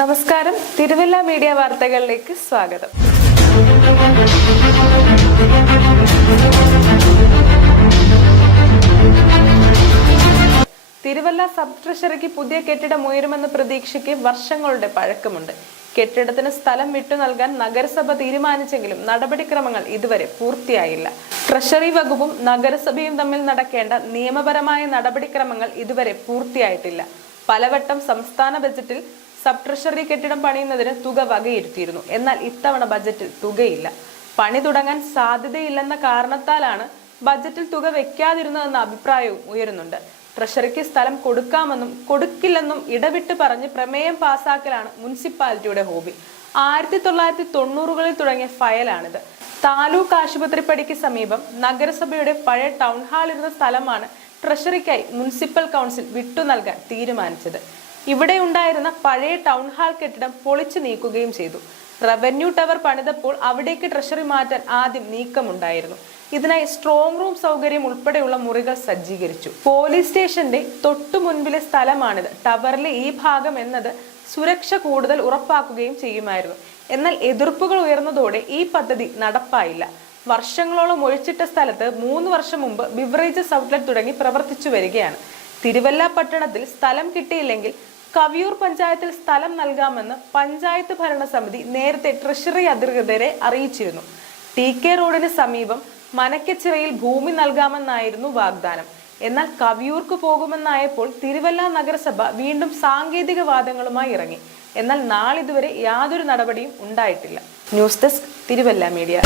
നമസ്കാരം, തിരുവല്ല മീഡിയ വാർത്തകളിലേക്ക് സ്വാഗതം. തിരുവല്ല സബ് ട്രഷറിക്ക് പുതിയ കെട്ടിടം ഉയരുമെന്ന പ്രതീക്ഷയ്ക്ക് വർഷങ്ങളുടെ പഴക്കമുണ്ട്. കെട്ടിടത്തിന് സ്ഥലം വിട്ടു നൽകാൻ നഗരസഭ തീരുമാനിച്ചെങ്കിലും നടപടിക്രമങ്ങൾ ഇതുവരെ പൂർത്തിയായില്ല. ട്രഷറി വകുപ്പും നഗരസഭയും തമ്മിൽ നടക്കേണ്ട നിയമപരമായ നടപടിക്രമങ്ങൾ ഇതുവരെ പൂർത്തിയായിട്ടില്ല. പലവട്ടം സംസ്ഥാന ബജറ്റിൽ സബ് ട്രഷറി കെട്ടിടം പണിയുന്നതിന് തുക വകയിരുത്തിയിരുന്നു. എന്നാൽ ഇത്തവണ ബജറ്റിൽ തുകയില്ല. പണി തുടങ്ങാൻ സാധ്യതയില്ലെന്ന കാരണത്താലാണ് ബജറ്റിൽ തുക വെക്കാതിരുന്നതെന്ന അഭിപ്രായവും ഉയരുന്നുണ്ട്. ട്രഷറിക്ക് സ്ഥലം കൊടുക്കാമെന്നും കൊടുക്കില്ലെന്നും ഇടവിട്ട് പറഞ്ഞ് പ്രമേയം പാസാക്കലാണ് മുനിസിപ്പാലിറ്റിയുടെ ഹോബി. 1990കളിൽ തുടങ്ങിയ ഫയലാണിത്. താലൂക്ക് ആശുപത്രിപ്പടിക്ക് സമീപം നഗരസഭയുടെ പഴയ ടൗൺ ഹാൾ ഇരുന്ന സ്ഥലമാണ് ട്രഷറിക്കായി മുനിസിപ്പൽ കൗൺസിൽ വിട്ടു നൽകാൻ തീരുമാനിച്ചത്. ഇവിടെ ഉണ്ടായിരുന്ന പഴയ ടൗൺ ഹാൾ കെട്ടിടം പൊളിച്ചു നീക്കുകയും ചെയ്തു. റവന്യൂ ടവർ പണിതപ്പോൾ അവിടേക്ക് ട്രഷറി മാറ്റാൻ ആദ്യം നീക്കമുണ്ടായിരുന്നു. ഇതിനായി സ്ട്രോങ് റൂം സൗകര്യം ഉൾപ്പെടെയുള്ള മുറികൾ സജ്ജീകരിച്ചു. പോലീസ് സ്റ്റേഷന്റെ തൊട്ടു മുൻപിലെ സ്ഥലമാണിത്. ടവറിലെ ഈ ഭാഗം എന്നത് സുരക്ഷ കൂടുതൽ ഉറപ്പാക്കുകയും ചെയ്യുമായിരുന്നു. എന്നാൽ എതിർപ്പുകൾ ഉയർന്നതോടെ ഈ പദ്ധതി നടപ്പായില്ല. വർഷങ്ങളോളം ഒഴിച്ചിട്ട സ്ഥലത്ത് 3 വർഷം മുമ്പ് ബിവറേജസ് ഔട്ട്ലെറ്റ് തുടങ്ങി പ്രവർത്തിച്ചു വരികയാണ്. തിരുവല്ല പട്ടണത്തിൽ സ്ഥലം കിട്ടിയില്ലെങ്കിൽ കവിയൂർ പഞ്ചായത്തിൽ സ്ഥലം നൽകാമെന്ന് പഞ്ചായത്ത് ഭരണസമിതി നേരത്തെ ട്രഷറി അധികൃതരെ അറിയിച്ചിരുന്നു. TK റോഡിന് സമീപം മനക്കച്ചിറയിൽ ഭൂമി നൽകാമെന്നായിരുന്നു വാഗ്ദാനം. എന്നാൽ കവിയൂർക്ക് പോകുമെന്നായപ്പോൾ തിരുവല്ല നഗരസഭ വീണ്ടും സാങ്കേതിക വാദങ്ങളുമായി ഇറങ്ങി. എന്നാൽ നാളിതുവരെ യാതൊരു നടപടിയും ഉണ്ടായിട്ടില്ല. News desk, Thiruvalla media.